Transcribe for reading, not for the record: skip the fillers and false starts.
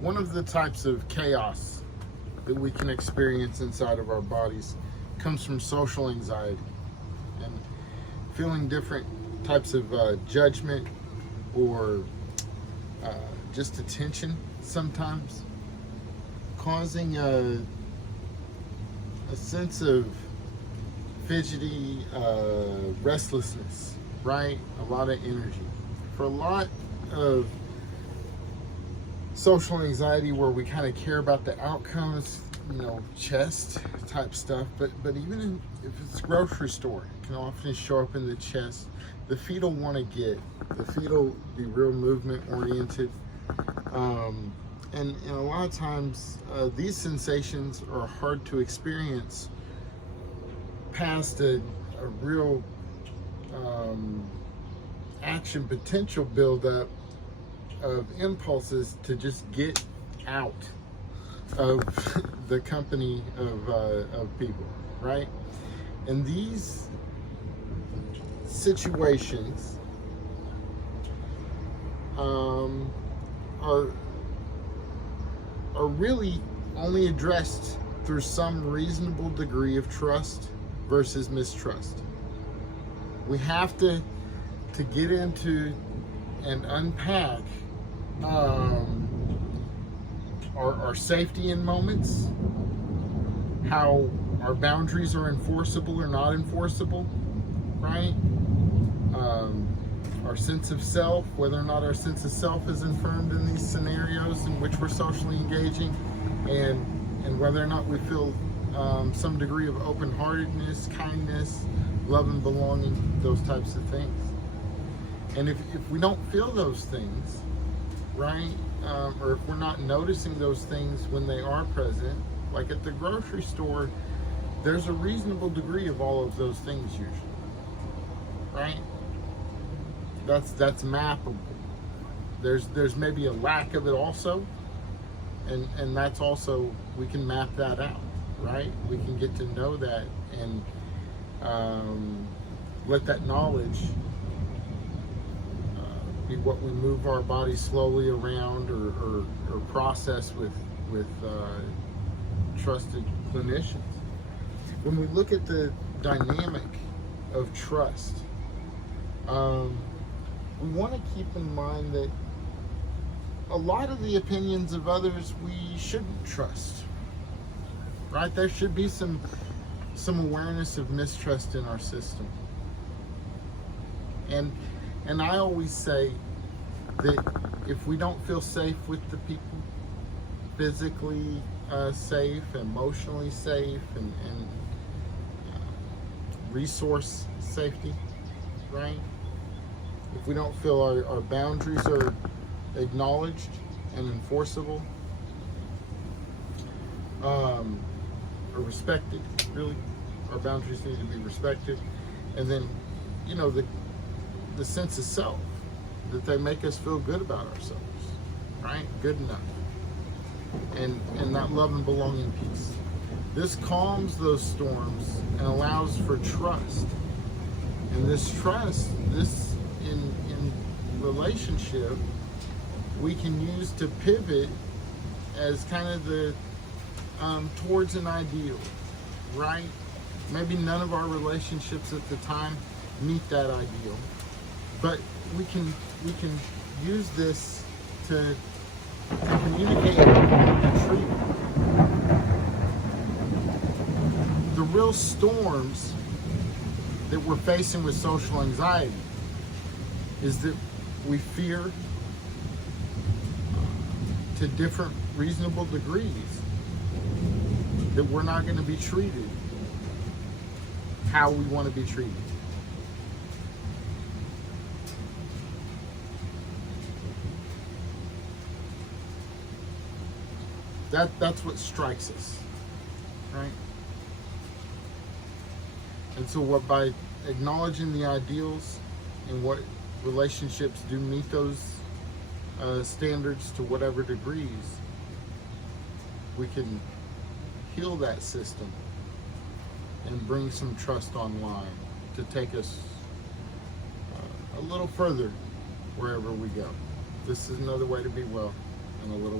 One of the types of chaos that we can experience inside of our bodies comes from social anxiety and feeling different types of judgment or just attention sometimes, causing a sense of fidgety restlessness, right? A lot of energy. For a lot of social anxiety where we kind of care about the outcomes, chest type stuff, but even if it's grocery store, it can often show up in the chest. The feet will want to get, the feet will be real movement oriented. And a lot of times these sensations are hard to experience past a real action potential buildup of impulses to just get out of the company of people, right? And these situations are really only addressed through some reasonable degree of trust versus mistrust. We have to get into and unpack our safety in moments, how our boundaries are enforceable or not enforceable, right? Our sense of self, whether or not our sense of self is affirmed in these scenarios in which we're socially engaging, and whether or not we feel some degree of open-heartedness, kindness, love and belonging, those types of things. And if we don't feel those things, right, or if we're not noticing those things when they are present, like at the grocery store, there's a reasonable degree of all of those things usually, right? That's mappable. There's maybe a lack of it also, and that's also, we can map that out, right? We can get to know that and let that knowledge be what we move our bodies slowly around or process with trusted clinicians. When we look at the dynamic of trust, we want to keep in mind that a lot of the opinions of others we shouldn't trust, right? There should be some awareness of mistrust in our system. And I always say that if we don't feel safe with the people, physically safe, emotionally safe, and resource safety, right? If we don't feel our boundaries are acknowledged and enforceable, or respected, really, our boundaries need to be respected. And then, the sense of self, that they make us feel good about ourselves, right? Good enough. And that love and belonging piece. This calms those storms and allows for trust. And this trust, this in relationship, we can use to pivot as kind of the towards an ideal, right? Maybe none of our relationships at the time meet that ideal, but we can use this to communicate and treat. The real storms that we're facing with social anxiety is that we fear to different reasonable degrees that we're not going to be treated how we want to be treated. That's what strikes us, right? And so by acknowledging the ideals and what relationships do meet those standards to whatever degrees, we can heal that system and bring some trust online to take us a little further wherever we go. This is another way to be well in a little